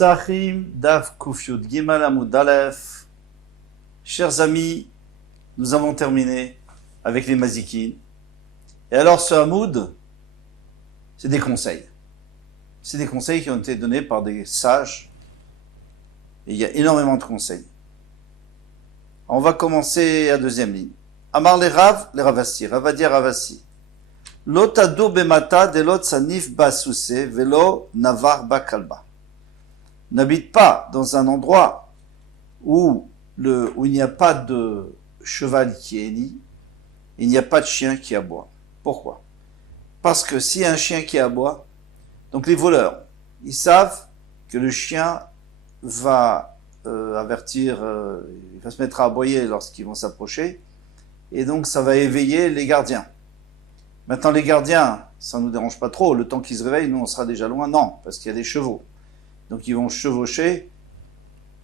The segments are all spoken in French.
Psachim Daf Kufyud Gimal Amud Aleph. Chers amis, nous avons terminé avec les Mazikin. Et alors ce Hamoud, c'est des conseils. C'est des conseils qui ont été donnés par des sages. Et il y a énormément de conseils. On va commencer à deuxième ligne. Amar les Ravassi, Ravadia Ravassi. Lotado bemata delot sanif basuse velo navar bakalba. N'habite pas dans un endroit où il n'y a pas de cheval qui hennit, il n'y a pas de chien qui aboie. Pourquoi? Parce que s'il y a un chien qui aboie, donc les voleurs, ils savent que le chien va avertir, il va se mettre à aboyer lorsqu'ils vont s'approcher, et donc ça va éveiller les gardiens. Maintenant les gardiens, ça ne nous dérange pas trop, le temps qu'ils se réveillent, nous on sera déjà loin, non, parce qu'il y a des chevaux. Donc ils vont chevaucher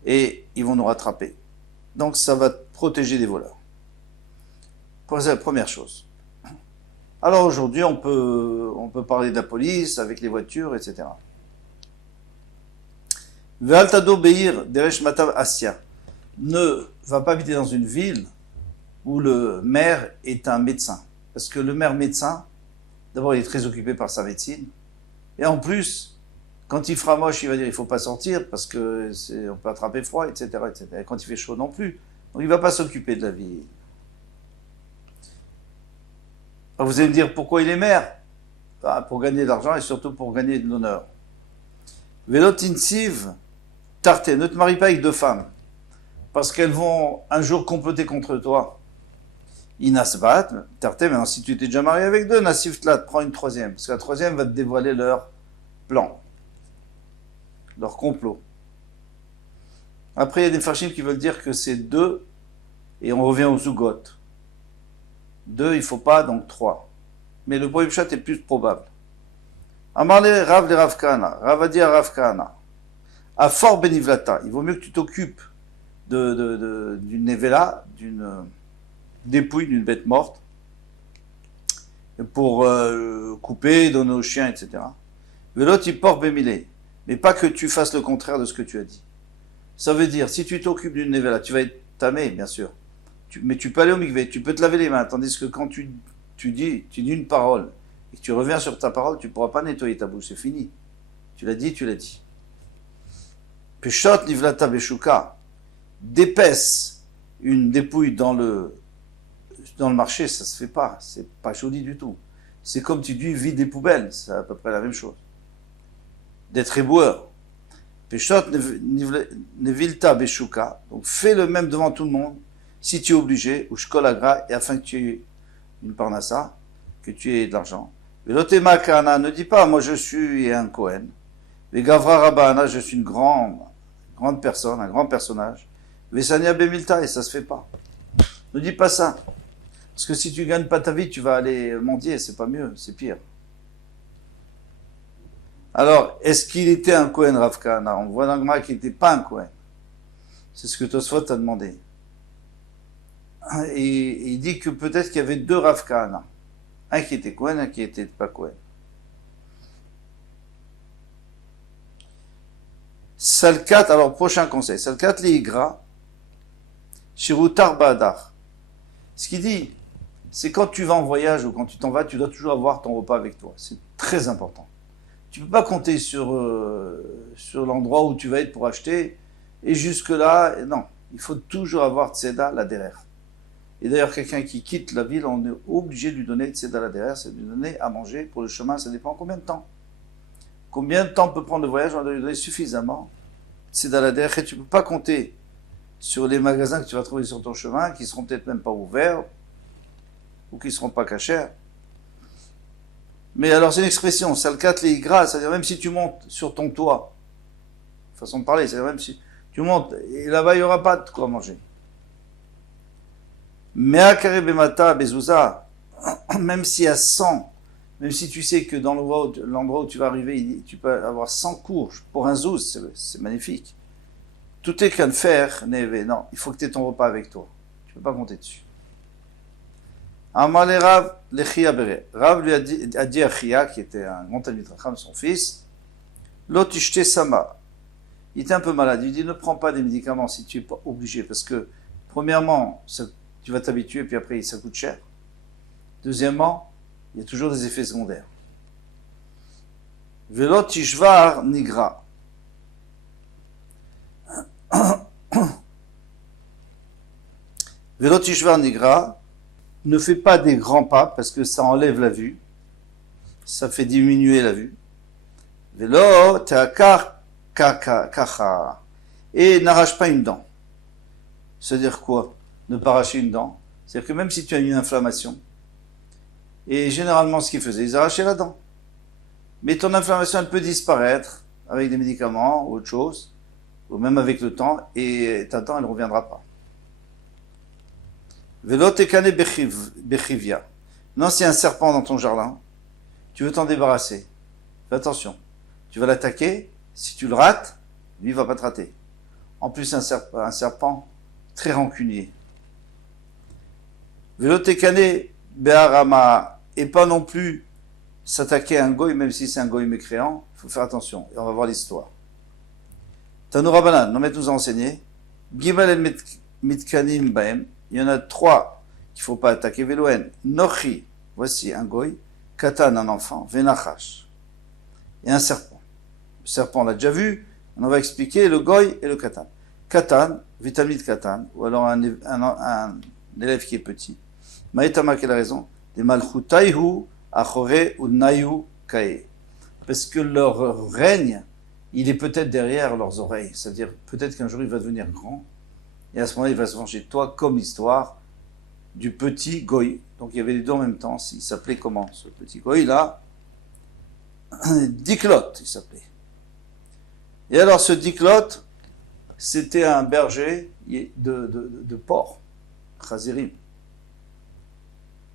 et ils vont nous rattraper. Donc ça va protéger des voleurs. C'est la première chose. Alors aujourd'hui on peut parler de la police avec les voitures, etc. Ve'altado beir deresh matav asya. Ne va pas habiter dans une ville où le maire est un médecin. Parce que le maire médecin, d'abord il est très occupé par sa médecine. Et en plus, quand il fera moche, il va dire il ne faut pas sortir parce que on peut attraper froid, etc., etc. Et quand il fait chaud non plus. Donc il ne va pas s'occuper de la vie. Alors vous allez me dire pourquoi il est maire? Pour gagner de l'argent et surtout pour gagner de l'honneur. Velotinsiv tarte, ne te marie pas avec deux femmes. Parce qu'elles vont un jour comploter contre toi. Inasbat, tarte, mais si tu t'es déjà marié avec deux, nasivtlat, prends une troisième. Parce que la troisième va te dévoiler leur plan. Leur complot. Après, il y a des farshim qui veulent dire que c'est deux, et on revient au zougot. Deux, il ne faut pas, donc trois. Mais le premier chat est plus probable. Amarle Rav le Rav Kahana, Ravadi à Rav Kahana. À fort benivlata, il vaut mieux que tu t'occupes d'une nevela, d'une dépouille d'une bête morte, pour couper, donner aux chiens, etc. Velot il porte bémilé. Mais pas que tu fasses le contraire de ce que tu as dit. Ça veut dire, si tu t'occupes d'une nevela, tu vas être tamé, bien sûr. Mais tu peux aller au mikvé, tu peux te laver les mains, tandis que quand tu dis une parole, et que tu reviens sur ta parole, tu ne pourras pas nettoyer ta bouche, c'est fini. Tu l'as dit, tu l'as dit. Peshot nivlata beshuka, d'épaisse une dépouille dans le marché, ça se fait pas, c'est pas joli du tout. C'est comme tu dis vide des poubelles, c'est à peu près la même chose. D'être éboueur. Peshot nevilta beshuka, donc fais le même devant tout le monde, si tu es obligé, ou shkolagra, et afin que tu aies une parnassa, que tu aies de l'argent. Velotema kana, ne dis pas, moi je suis un Kohen. Vegavra rabana, je suis une grande personne, un grand personnage. Vesania bemilta, et ça se fait pas. Ne dis pas ça. Parce que si tu gagnes pas ta vie, tu vas aller mendier, c'est pas mieux, c'est pire. Alors, est-ce qu'il était un Kohen Rav Kahana? On voit dans le Gemara qu'il n'était pas un Kohen. C'est ce que Tosfot a demandé. Et il dit que peut-être qu'il y avait deux Rav Kahana. Un qui était Kohen, un qui n'était pas Kohen. Salkat, alors prochain conseil. Salkat liigra, shirutar badar. Ce qu'il dit, c'est quand tu vas en voyage ou quand tu t'en vas, tu dois toujours avoir ton repas avec toi. C'est très important. Tu ne peux pas compter sur l'endroit où tu vas être pour acheter, et jusque-là, non. Il faut toujours avoir tzeda la derrière. Et d'ailleurs, quelqu'un qui quitte la ville, on est obligé de lui donner tzeda la derrière, c'est de lui donner à manger pour le chemin, ça dépend combien de temps. Combien de temps peut prendre le voyage, on doit lui donner suffisamment tzeda la derrière, et tu ne peux pas compter sur les magasins que tu vas trouver sur ton chemin, qui ne seront peut-être même pas ouverts, ou qui ne seront pas cachers. Mais alors c'est une expression, salkat leigra, c'est-à-dire même si tu montes sur ton toit, façon de parler, c'est-à-dire même si tu montes, et là-bas il n'y aura pas de quoi manger. Mea kare bemata bezouza, même s'il y a 100, même si tu sais que dans l'endroit où tu vas arriver, tu peux avoir 100 courges pour un zouz, c'est magnifique. Tout est qu'un fer, neve, non, il faut que tu aies ton repas avec toi. Tu ne peux pas compter dessus. Amale Rav lechia bere. Rav lui a dit à Chia, qui était un grand talmid chacham, son fils, Lo tishte sama. il était un peu malade. Il dit, ne prends pas des médicaments si tu n'es pas obligé, parce que, premièrement, tu vas t'habituer, puis après, ça coûte cher. Deuxièmement, il y a toujours des effets secondaires. Velo tishvar nigra. Velo tishvar nigra. Ne fais pas des grands pas parce que ça enlève la vue. Ça fait diminuer la vue. Velo teakar kacha. Et n'arrache pas une dent. C'est-à-dire quoi? Ne pas arracher une dent. C'est-à-dire que même si tu as une inflammation, et généralement ce qu'ils faisaient, ils arrachaient la dent. Mais ton inflammation, elle peut disparaître avec des médicaments ou autre chose, ou même avec le temps, et ta dent, elle ne reviendra pas. Velo tekane bechivia. Non, s'il y a un serpent dans ton jardin, tu veux t'en débarrasser. Fais attention. Tu vas l'attaquer, si tu le rates, lui, il ne va pas te rater. En plus, un serpent très rancunier. Velo tekane beharama. Et pas non plus s'attaquer à un goy, même si c'est un goy mécréant, il faut faire attention. Et on va voir l'histoire. Tanoura Banan, nos maîtres nous ont enseigné. Gimel el mitkanim baem. Il y en a 3 qu'il ne faut pas attaquer. Veloen, nochi, voici un goy. Katan, un enfant. Venachash. Et un serpent. Le serpent, on l'a déjà vu. On va expliquer le goy et le katan. Katan, vitamine katan, ou alors un élève qui est petit. Maïtama, quelle raison? Des malchutaihu, achore ou nayu kae. Parce que leur règne, il est peut-être derrière leurs oreilles. C'est-à-dire, peut-être qu'un jour il va devenir grand, et à ce moment-là, il va se venger de toi, comme l'histoire du petit goy. Donc il y avait les deux en même temps. Il s'appelait comment, ce petit goy-là? Diklot, il s'appelait. Et alors, ce Diklot, c'était un berger de porc, Chazirim.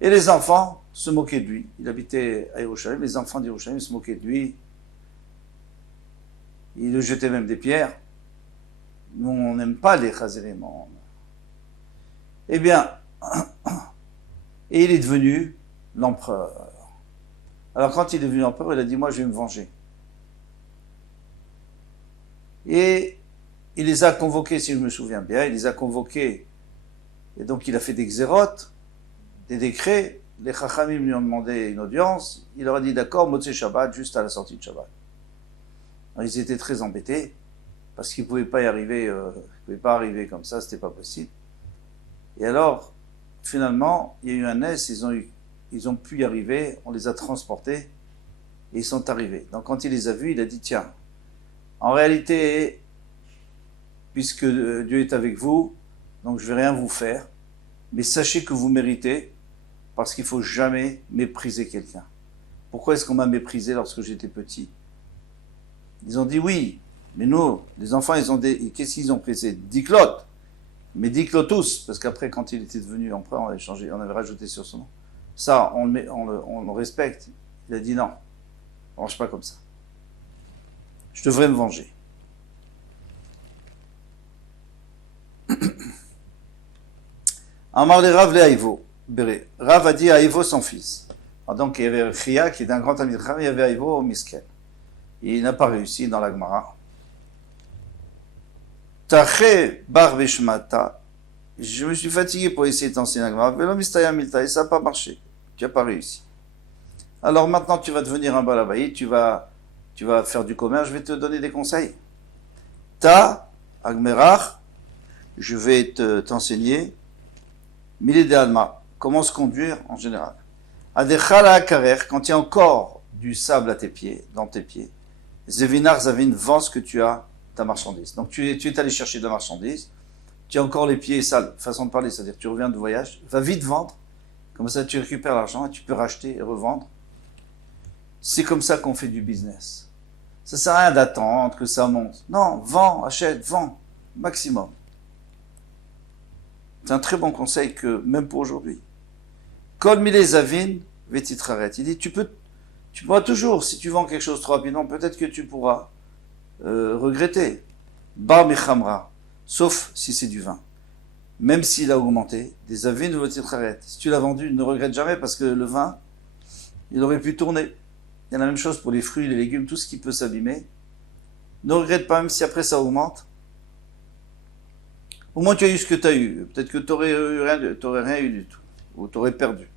Et les enfants se moquaient de lui. Il habitait à Yerushalayim. Les enfants d'Yerushalayim se moquaient de lui. Ils le jetaient même des pierres. Nous, on n'aime pas les Chazirim. Eh bien, et il est devenu l'empereur. Alors, quand il est devenu empereur, il a dit, moi, je vais me venger. Et il les a convoqués, si je me souviens bien, il les a convoqués. Et donc, il a fait des xérotes, des décrets. Les Chachamim lui ont demandé une audience. Il leur a dit d'accord, Motzei Shabbat, juste à la sortie de Shabbat. Alors, ils étaient très embêtés parce qu'ils ne pouvaient pas y arriver, comme ça, c'était pas possible. Et alors, finalement, il y a eu un NES, ils ont pu y arriver, on les a transportés et ils sont arrivés. Donc, quand il les a vus, il a dit tiens, en réalité, puisque Dieu est avec vous, donc je ne vais rien vous faire, mais sachez que vous méritez. Parce qu'il ne faut jamais mépriser quelqu'un. Pourquoi est-ce qu'on m'a méprisé lorsque j'étais petit? Ils ont dit oui, mais nous, les enfants, qu'est-ce qu'ils ont pressé? Diklot, mais Diklotus, parce qu'après, quand il était devenu empereur, on avait rajouté sur son nom. Ça, on le respecte. Il a dit non, on ne range pas comme ça. Je devrais me venger. Amar le Rav le Haïvo. Rav a dit à Haïvo son fils. Alors donc il y avait Chia qui est un grand ami de Rav, il y avait Haïvo au Miskel. Il n'a pas réussi dans la Gemara. Taché bar beshmata. Je me suis fatigué pour essayer de t'enseigner la Gemara. Velo mistaya milta, et ça n'a pas marché. Tu n'as pas réussi. Alors maintenant tu vas devenir un balabaï, tu vas faire du commerce, je vais te donner des conseils. Ta, Agmerach, je vais t'enseigner Milé de Alma. Comment se conduire en général. Adechala karer, quand il y a encore du sable à tes pieds, dans tes pieds. Zevinar Zavin, vends ce que tu as, ta marchandise. Donc tu es allé chercher de la marchandise, tu as encore les pieds sales, façon de parler, c'est-à-dire tu reviens de voyage, va vite vendre, comme ça tu récupères l'argent et tu peux racheter et revendre. C'est comme ça qu'on fait du business. Ça sert à rien d'attendre que ça monte. Non, vends, achète, vends, maximum. C'est un très bon conseil que, même pour aujourd'hui. Kol mile zavin vetitraret. Il dit, tu pourras toujours, si tu vends quelque chose trop rapidement, peut-être que tu pourras regretter. Bar mechamra, sauf si c'est du vin. Même s'il a augmenté, des avin vetitraret. Si tu l'as vendu, ne regrette jamais parce que le vin, il aurait pu tourner. Il y a la même chose pour les fruits, les légumes, tout ce qui peut s'abîmer. Ne regrette pas, même si après ça augmente. Au moins tu as eu ce que tu as eu. Peut-être que tu n'aurais rien eu du tout. Ou tu aurais perdu.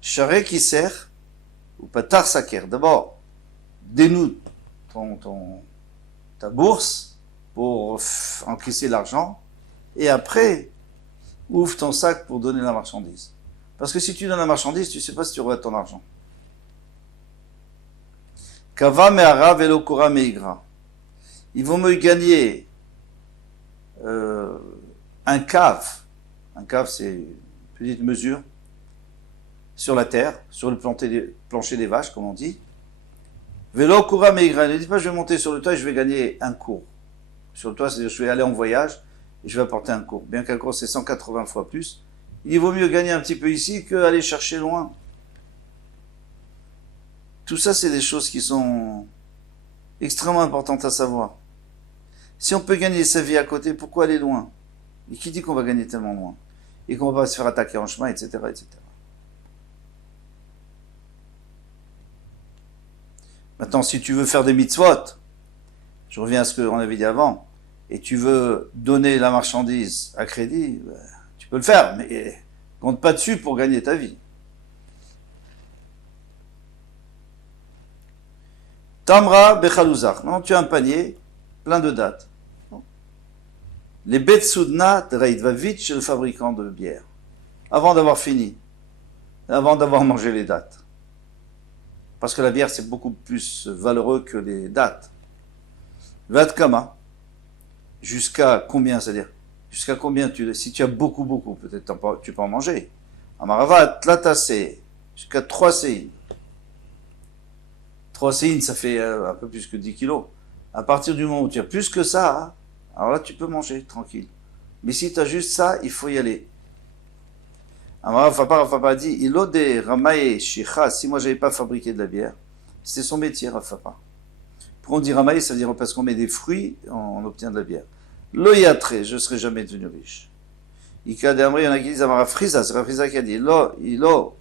Charé qui sert, ou pas tar saker. D'abord, dénoue ta bourse pour encaisser l'argent. Et après, ouvre ton sac pour donner la marchandise. Parce que si tu donnes la marchandise, tu ne sais pas si tu auras ton argent. Kava me'ara velo kora me'igra. Ils vont me gagner un cave. Un cave, c'est une petite mesure sur la terre, sur le plancher des vaches, comme on dit. Velo kora me'igra. Ne dis pas je vais monter sur le toit et je vais gagner un cours. Sur le toit, c'est-à-dire je vais aller en voyage et je vais apporter un cours. Bien qu'un cours c'est 180 fois plus, il vaut mieux gagner un petit peu ici qu'aller chercher loin. Tout ça, c'est des choses qui sont extrêmement importantes à savoir. Si on peut gagner sa vie à côté, pourquoi aller loin? Et qui dit qu'on va gagner tellement loin? Et qu'on va pas se faire attaquer en chemin, etc., etc. Maintenant, si tu veux faire des mitzvot, je reviens à ce qu'on avait dit avant, et tu veux donner la marchandise à crédit, tu peux le faire, mais compte pas dessus pour gagner ta vie. Tamra Bechalouzach. Non, tu as un panier plein de dattes. Les Betsoudna Dreid va vite chez le fabricant de bière. Avant d'avoir fini. Avant d'avoir mangé les dattes. Parce que la bière, c'est beaucoup plus valeureux que les dattes. Vatkama. Jusqu'à combien, c'est-à-dire? Jusqu'à combien si tu as beaucoup, peut-être tu peux en manger. Amarava Tlatase. Jusqu'à 3 séines. 3 séines, ça fait un peu plus que 10 kilos. À partir du moment où tu as plus que ça, alors là, tu peux manger, tranquille. Mais si tu as juste ça, il faut y aller. Alors, Rafa dit, il a des ramae shicha, si moi, j'avais pas fabriqué de la bière, c'est son métier, Rafa. Pourquoi on dit ramae, ça veut dire parce qu'on met des fruits, on obtient de la bière. Lo yatre, je ne serai jamais devenu riche. Ika de Amri, il y en a qui disent, Amara Frisa, c'est Frisa qui a dit, il a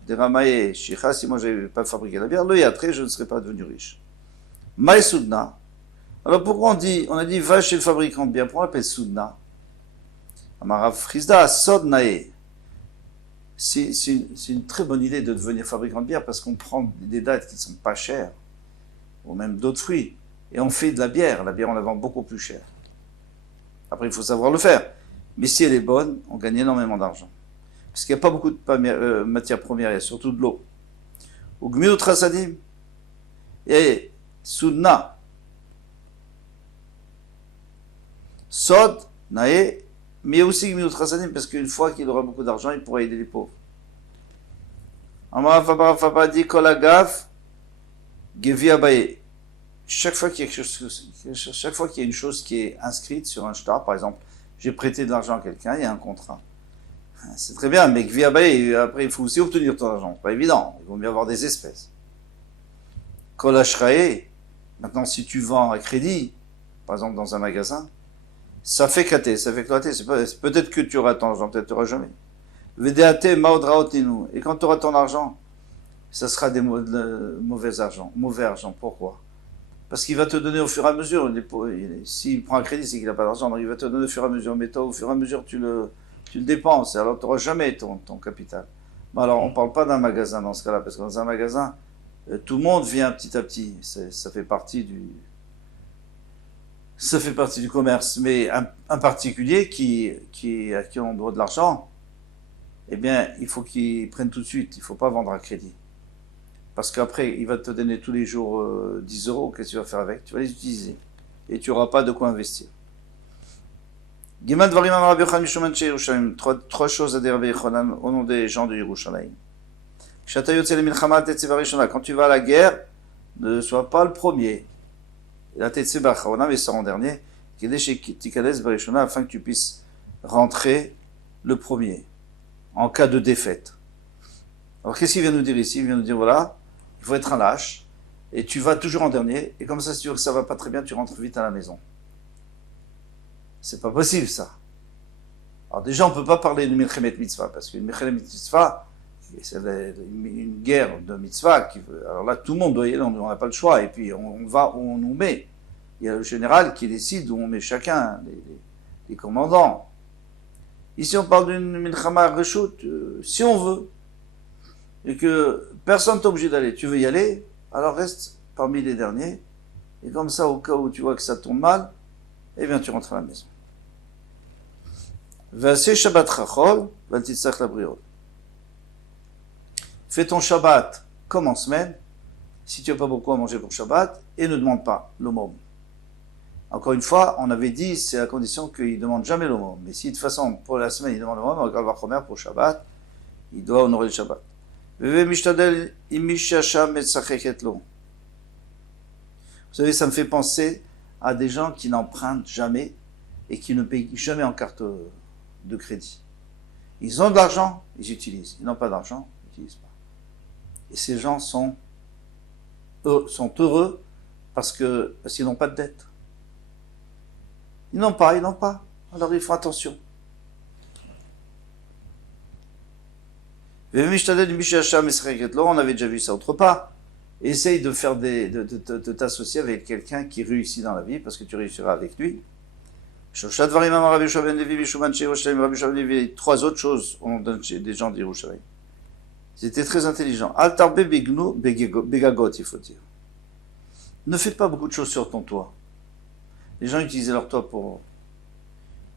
des ramae shicha, si moi, j'avais pas fabriqué de la bière, lo yatre, je ne serais pas devenu riche. Maï Soudna. Alors pourquoi on a dit va chez le fabricant de bière, pourquoi on l'appelle Soudna? Amara Frisda, Sodnae. C'est une très bonne idée de devenir fabricant de bière parce qu'on prend des dattes qui ne sont pas chères, ou même d'autres fruits, et on fait de la bière. La bière, on la vend beaucoup plus cher. Après, il faut savoir le faire. Mais si elle est bonne, on gagne énormément d'argent. Parce qu'il n'y a pas beaucoup de matières premières, il y a surtout de l'eau. Ou Gmiut Rasadim. Et Soudna. Sod, Nae, mais aussi Gmiut Rasadim, parce qu'une fois qu'il aura beaucoup d'argent, il pourra aider les pauvres. Amara Faba dit Kolagav, Gevi Abaye. Chaque fois qu'il y a une chose qui est inscrite sur un shtar, par exemple, j'ai prêté de l'argent à quelqu'un, il y a un contrat. C'est très bien, mais Gevi Abaye, après il faut aussi obtenir ton argent. C'est pas évident, il vaut mieux avoir des espèces. Kol Ashrae, maintenant si tu vends à crédit, par exemple dans un magasin, ça fait éclater. Peut-être que tu auras ton argent, peut-être que tu n'auras jamais. Vedeate maodraotinu. Et quand tu auras ton argent, ça sera des mauvais argent. Pourquoi? Parce qu'il va te donner au fur et à mesure. S'il prend un crédit, c'est qu'il n'a pas d'argent. Donc il va te donner au fur et à mesure. Mais toi, au fur et à mesure, tu le dépenses. Alors tu n'auras jamais ton capital. Mais alors, on ne parle pas d'un magasin dans ce cas-là. Parce que dans un magasin, tout le monde vient petit à petit. Ça fait partie du commerce, mais un particulier à qui on doit de l'argent, eh bien, il faut qu'il prenne tout de suite. Il ne faut pas vendre à crédit. Parce qu'après, il va te donner tous les jours 10 euros. Qu'est-ce que tu vas faire avec? Tu vas les utiliser. Et tu n'auras pas de quoi investir. Trois choses à dire au nom des gens de Yerushalayim. Quand tu vas à la guerre, ne sois pas le premier. La Tetseba Chaona, mais sort en dernier, afin que tu puisses rentrer le premier, en cas de défaite. Alors qu'est-ce qu'il vient nous dire ici? Il vient nous dire, voilà, il faut être un lâche, et tu vas toujours en dernier, et comme ça, si tu vois que ça va pas très bien, tu rentres vite à la maison. C'est pas possible, ça. Alors déjà, on peut pas parler de Milchemet Mitzvah, parce qu'une Milchemet Mitzvah, c'est une guerre de mitzvah. Alors là, tout le monde doit y aller, on n'a pas le choix. Et puis, on va où on nous met. Il y a le général qui décide où on met chacun, les commandants. Ici, on parle d'une milchama reshut, si on veut, et que personne n'est obligé d'aller. Tu veux y aller, alors reste parmi les derniers, et comme ça, au cas où tu vois que ça tourne mal, eh bien, tu rentres à la maison. Vaseh Shabbat Chachol, Valtitzach la Briol. Fais ton Shabbat comme en semaine, si tu n'as pas beaucoup à manger pour Shabbat, et ne demande pas l'aumône. Encore une fois, on avait dit, c'est à condition qu'il ne demande jamais l'aumône. Mais si de toute façon, pour la semaine, il demande l'aumône, on va voir Chomer pour Shabbat, il doit honorer le Shabbat. Vous savez, ça me fait penser à des gens qui n'empruntent jamais et qui ne payent jamais en carte de crédit. Ils ont de l'argent, ils utilisent. Ils n'ont pas d'argent, ils n'utilisent pas. Et ces gens sont heureux parce qu'ils n'ont pas de dette. Ils n'ont pas. Alors ils font attention. On avait déjà vu ça autre part. Essaye de faire de t'associer avec quelqu'un qui réussit dans la vie, parce que tu réussiras avec lui. Trois autres choses on donne chez des gens d'Yerushalayim. C'était très intelligent. Altarbe begagot, il faut dire. Ne fais pas beaucoup de choses sur ton toit. Les gens utilisaient leur toit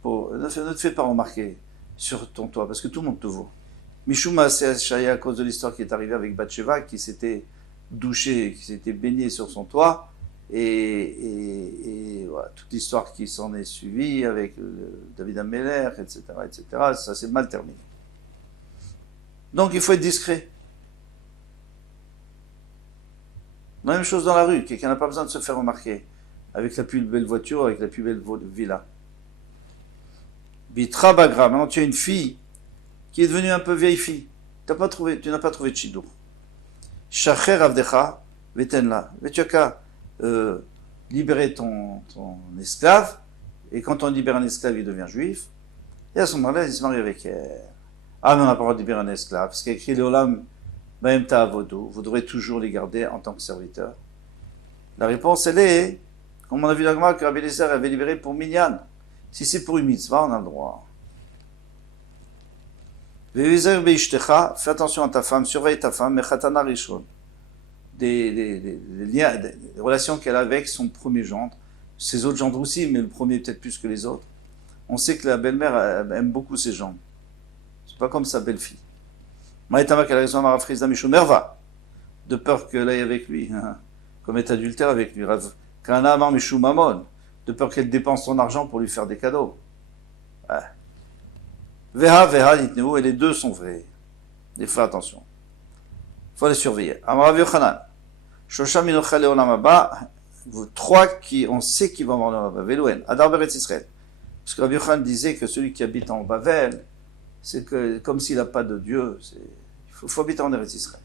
ne te fais pas remarquer sur ton toit, parce que tout le monde te voit. Mishuma Shaya, à cause de l'histoire qui est arrivée avec Bathsheba, qui s'était douché, qui s'était baigné sur son toit, et voilà, toute l'histoire qui s'en est suivie avec David Ameller, etc., ça s'est mal terminé. Donc il faut être discret. La même chose dans la rue, quelqu'un n'a pas besoin de se faire remarquer, avec la plus belle voiture, avec la plus belle villa. Bitra Bagra, maintenant tu as une fille qui est devenue un peu vieille fille. Tu n'as pas trouvé de chidour. Shacher Avdecha, Vetenla. Mais tu as qu'à libérer ton esclave, et quand on libère un esclave, il devient juif, et à ce moment-là, il se marie avec elle. Ah, mais on n'a pas le droit de libérer un esclave, parce qu'il y a écrit Leolam Baem Ta'avodo, vous devrez toujours les garder en tant que serviteurs. La réponse, elle est, comme on a vu la Gemara, que Rabbi Eliezer avait libéré pour Minyan. Si c'est pour une mitzvah, on a le droit. Fais attention à ta femme, surveille ta femme, mechatana rishon. Des liens, des relations qu'elle a avec son premier gendre, ses autres gendres aussi, mais le premier peut-être plus que les autres. On sait que la belle-mère aime beaucoup ses gendres. C'est pas comme sa belle-fille. Maïtama qu'elle a raison à Marafriza Mishou Merva, de peur qu'elle aille avec lui, commettre adultère avec lui. Kana Amar Mishou Mamon, de peur qu'elle dépense son argent pour lui faire des cadeaux. Veha, et les deux sont vrais. Il faut attention. Il faut les surveiller. Amarav Yochanan, Shosha Minocha Leolam Haba, trois qui, on sait qu'ils vont avoir le Haba, Velouen, Adar Beretz Israël. Parce que Rabbi Yochanan disait que celui qui habite en Bavel, c'est que, comme s'il n'a pas de Dieu, il faut habiter en Eretz Israël.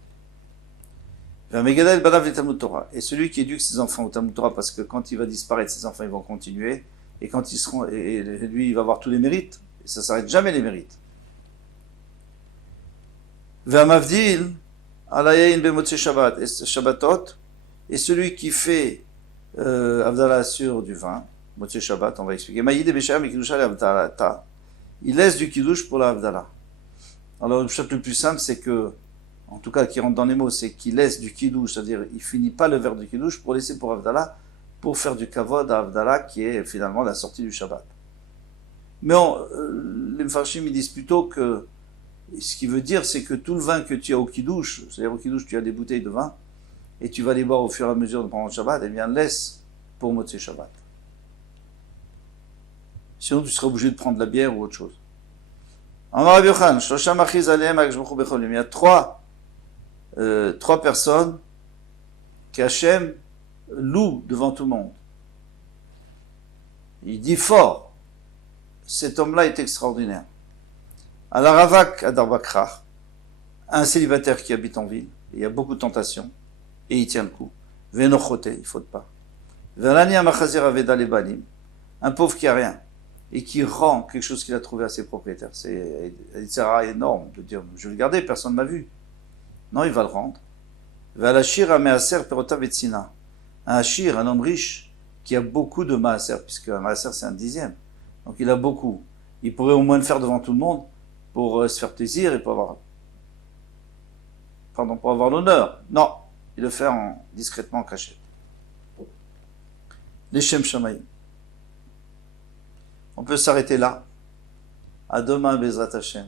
Et celui qui éduque ses enfants au Talmud Torah, parce que quand il va disparaître, ses enfants ils vont continuer, et quand ils seront, et lui il va avoir tous les mérites, et ça ne s'arrête jamais les mérites. Ve'amavdil alayin b'motzei Shabbat et Shabbatot, et celui qui fait Avdallah sur du vin, Motzei Shabbat, on va expliquer. Ma'yid b'shem kidusha le'avdalata. Il laisse du kiddush pour la Avdallah. Alors le chapitre le plus simple, c'est que, en tout cas qui rentre dans les mots, c'est qu'il laisse du kiddush, c'est-à-dire il finit pas le verre de kiddush pour laisser pour Avdallah, pour faire du kavod à Avdallah, qui est finalement la sortie du Shabbat. Mais les Mfarshim ils disent plutôt que ce qui veut dire, c'est que tout le vin que tu as au kiddush, c'est-à-dire au kiddush tu as des bouteilles de vin, et tu vas les boire au fur et à mesure de pendant le Shabbat, eh bien laisse pour Motzei Shabbat. Sinon tu seras obligé de prendre de la bière ou autre chose. Il y a trois personnes qu'Hachem loue devant tout le monde. Il dit fort, cet homme-là est extraordinaire. Alaravak Adarbakra, un célibataire qui habite en ville, il y a beaucoup de tentations, et il tient le coup. Venochote, il ne faute pas. Velani Amachazir Aveda Lebalim, un pauvre qui a rien, et qui rend quelque chose qu'il a trouvé à ses propriétaires. C'est énorme de dire, je vais le garder, personne ne m'a vu. Non, il va le rendre. Velashir Ameaser Perota Vetsina, un Hachir, un homme riche, qui a beaucoup de maaser, puisque un maaser c'est un dixième. Donc il a beaucoup. Il pourrait au moins le faire devant tout le monde pour se faire plaisir et pour avoir l'honneur. Non, il le fait discrètement en cachette. Les Shem Shamaï. On peut s'arrêter là. À demain, Bezrat Hashem.